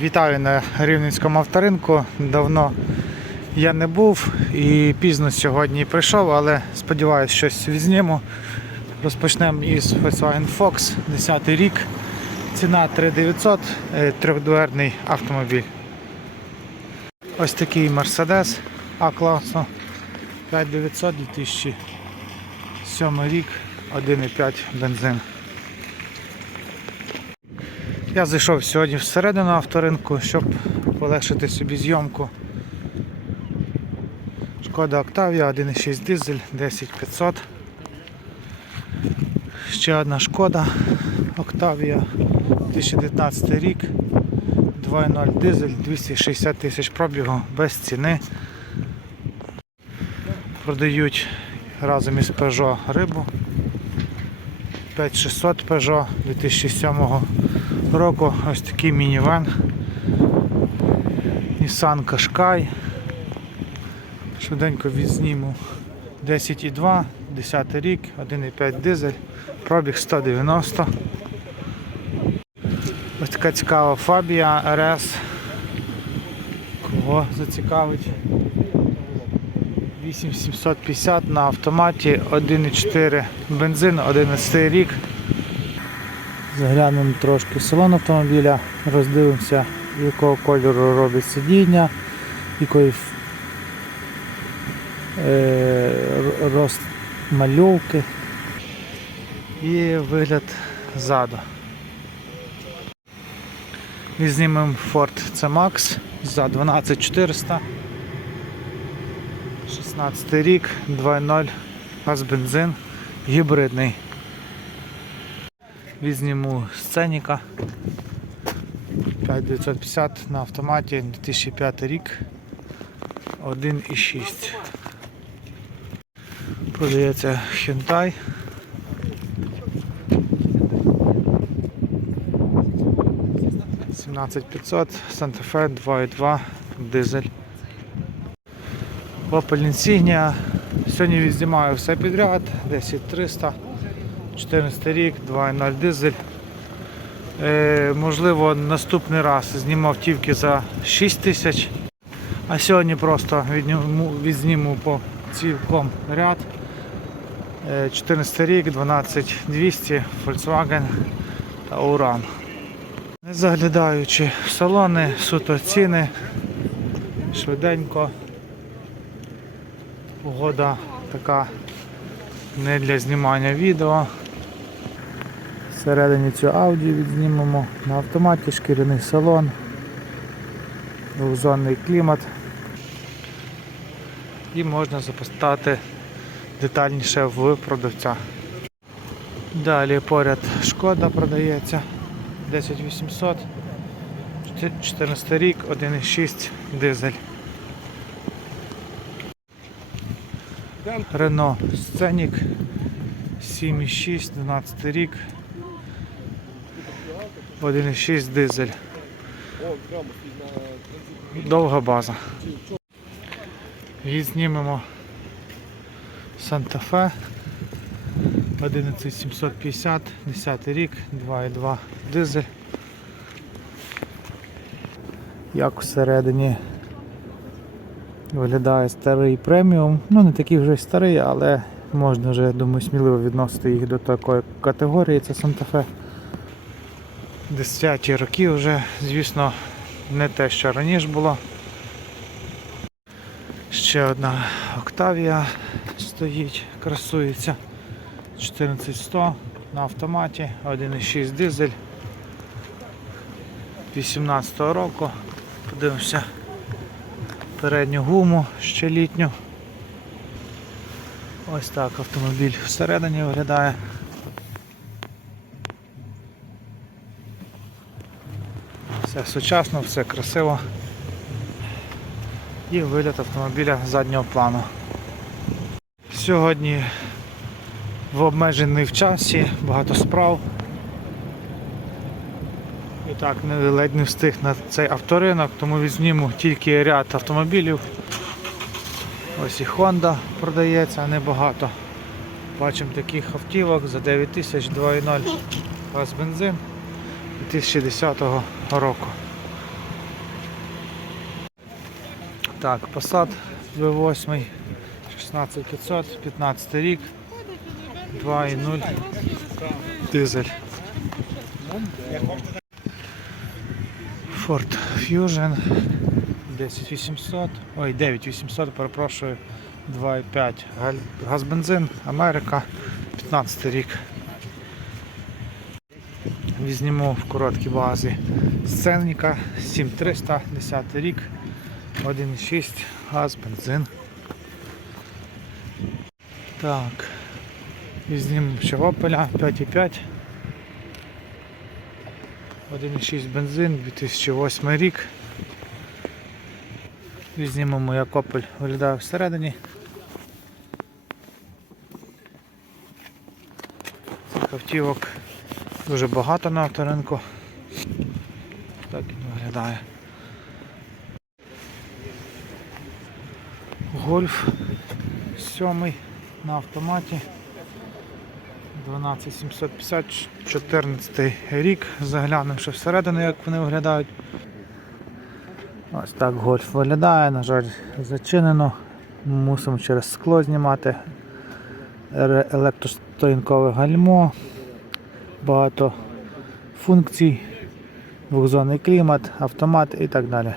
Вітаю на Рівненському авторинку. Давно я не був і пізно сьогодні прийшов, але сподіваюся, щось відзніму. Розпочнемо із Volkswagen Fox, 10 рік. Ціна 3900, е, трьохдверний автомобіль. Ось такий Mercedes А класу 5900 2007 рік, 1,5 бензин. Я зайшов сьогодні всередину авторинку, щоб полегшити собі зйомку. Шкода Octavia 1.6 дизель 10500. Ще одна шкода Octavia 2019 рік. 2.0 дизель 260 тисяч пробігу без ціни. Продають разом із Peugeot рибу. 5600 Peugeot 2007 року. Ось такий мініван. Nissan Qashqai. Швиденько відзніму 10,2, 10 рік, 1,5 дизель, пробіг 190. Ось така цікава Фабія RS. Кого зацікавить? 8750 на автоматі, 1,4 бензин, 11 рік. Заглянемо трошки в салон автомобіля, роздивимося, якого кольору робить сидіння, якої е, розмальовки і вигляд ззаду. Візьмемо Ford C-Max за 12400. 16 рік, 2.0, газ бензин, гібридний. Візьмемо сценіка 5950 на автоматі 2005 рік 1,6. Продається 500, Santa Fe 2.2, дизель. Opel Insignia. Сьогодні відзнімаю все підряд, 10300, 14 рік, 2.0 дизель. Е, можливо, наступний раз знімав тільки за 6 тисяч, а сьогодні просто відніму, відзніму по цілком ряд. Е, 14 рік, 12200, Volkswagen та Уран. Не заглядаючи в салони, суто ціни, швиденько. Погода така не для знімання відео. Всередині цю Audi відзнімемо на автоматі, шкіряний салон, двохзонний клімат. І можна запитати детальніше в продавця. Далі поряд шкода продається 10800, 14 рік, 1,6 дизель. Рено Сценік 7,6, 12 рік. 1,6 дизель. Довга база. І знімемо Санта-Фе 11750, 10 рік, 2,2 дизель. Як усередині виглядає старий преміум, ну не такий вже й старий, але можна вже, я думаю, сміливо відносити їх до такої категорії, це Санта-Фе. 10-ті роки вже, звісно, не те, що раніше було. Ще одна Октавія стоїть, красується. 14100 на автоматі, 1,6 дизель 18-го року. Подивимося передню гуму ще літню. Ось так автомобіль всередині виглядає. Все сучасно, все красиво. І вигляд автомобіля заднього плану. Сьогодні в обмежений в часі, багато справ. І так, ледь не встиг на цей авторинок, тому візьмемо тільки ряд автомобілів. Ось і Honda продається, небагато. Бачимо таких автівок за 9 тисяч 2.0 газ бензин 2010 року. Так, Passat V8 16500, 15 рік, 2.0 дизель. Ford Fusion 10800, ой, 9800, перепрошую, 2.5 Галь- газ-бензин, Америка, 15 рік. Візьмемо в короткій базі сценника 7300, 10 рік, 1.6 газ, бензин. Так. Візьмемо ще Opel 5.5. 1.6 бензин, 2008 рік. Візьмемо, як Opel виглядає всередині. Цих автівок дуже багато на авторинку. Так він виглядає. Гольф 7 на автоматі. 12750, 14 рік. Заглянувши всередину, як вони виглядають. Ось так гольф виглядає, на жаль, зачинено. Мусимо через скло знімати. Електростоянкове гальмо, багато функцій, двохзонний клімат, автомат і так далі.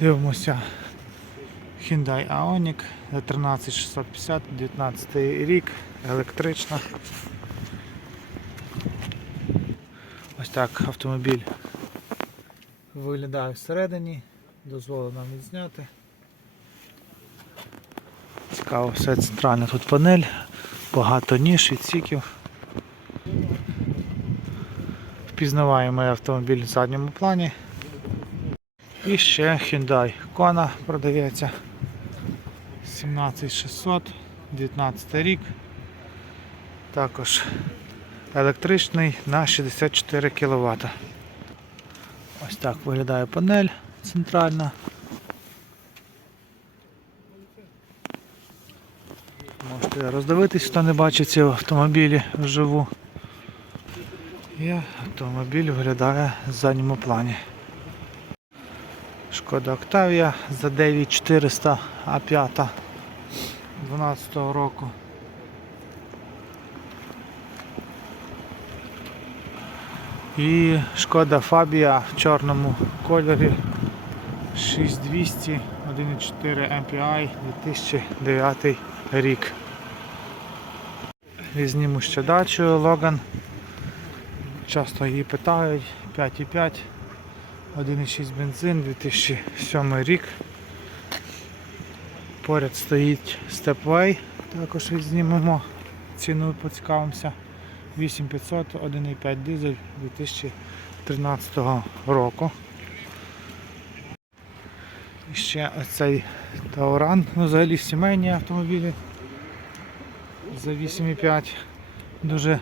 Дивимося Hyundai Ioniq 13650, 19 рік, електрична. Ось так автомобіль виглядає всередині, дозволено нам відзняти. Цікаво, все центральна тут панель, багато ніж, відсіків. Впізнаваємо автомобіль в задньому плані. І ще Hyundai Kona продається 17600, 19 рік. Також електричний на 64 кВт. Ось так виглядає панель центральна. Роздивитись, хто не бачить ці автомобілі вживу. І автомобіль виглядає в задньому плані. Шкода Октавія за 9400 А5 12 року. І шкода Фабія в чорному кольорі 6200 1.4 MPI 2009 рік. Візьмемо ще дачу Логан. Часто її питають 5,5 1,6 бензин, 2007 рік. Поряд стоїть Stepway, також відзнімемо, ціну поцікавимося. 8500, 1,5 дизель 2013 року. І ще оцей Тауран, ну взагалі сімейні автомобілі за 8,5. Дуже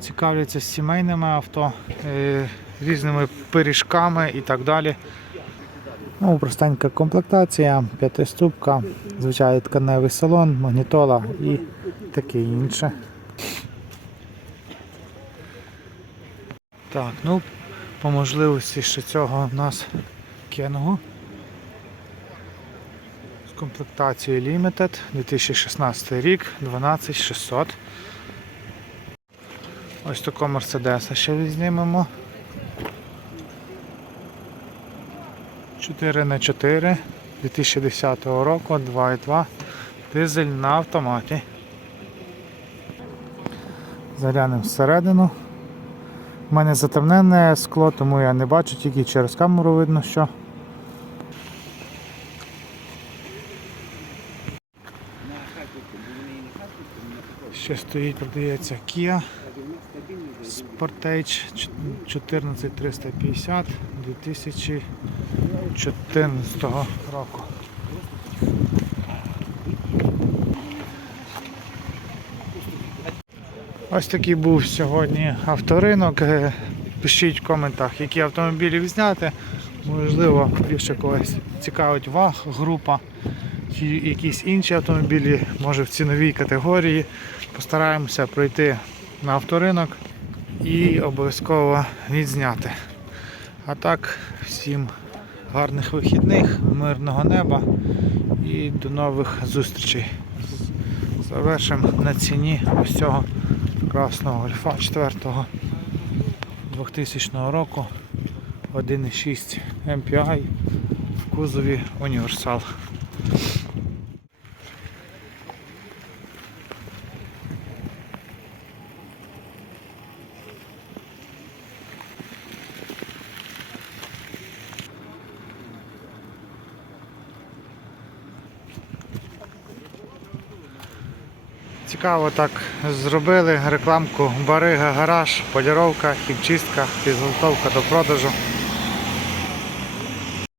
цікавляться сімейними авто, е, різними пиріжками і так далі. Ну, простенька комплектація, п'ятиступка, звичайний тканевий салон, магнітола і таке інше. Так, ну по можливості ще цього у нас Кенгу з комплектацією Limited 2016 рік 12600. Ось такого Мерседеса ще візьмемо. 4 на 4 2010 року 2.2 дизель на автоматі. Заглянемо всередину. У мене затемнене скло, тому я не бачу, тільки через камеру видно, що. Ще стоїть, продається Kia Sportage 14350 2014 року. Ось такий був сьогодні авторинок. Е, Пишіть в коментах, які автомобілі взяти. Можливо, більше когось цікавить ваг, група чи якісь інші автомобілі, може в ціновій категорії. Постараємося пройти на авторинок і обов'язково відзняти. А так, всім гарних вихідних, мирного неба і до нових зустрічей. Завершимо на ціні ось цього прекрасного гольфа 4 2000 року 1.6 MPI в кузові універсал. Цікаво так зробили рекламку Барига Гараж, поліровка, хімчистка, підготовка до продажу.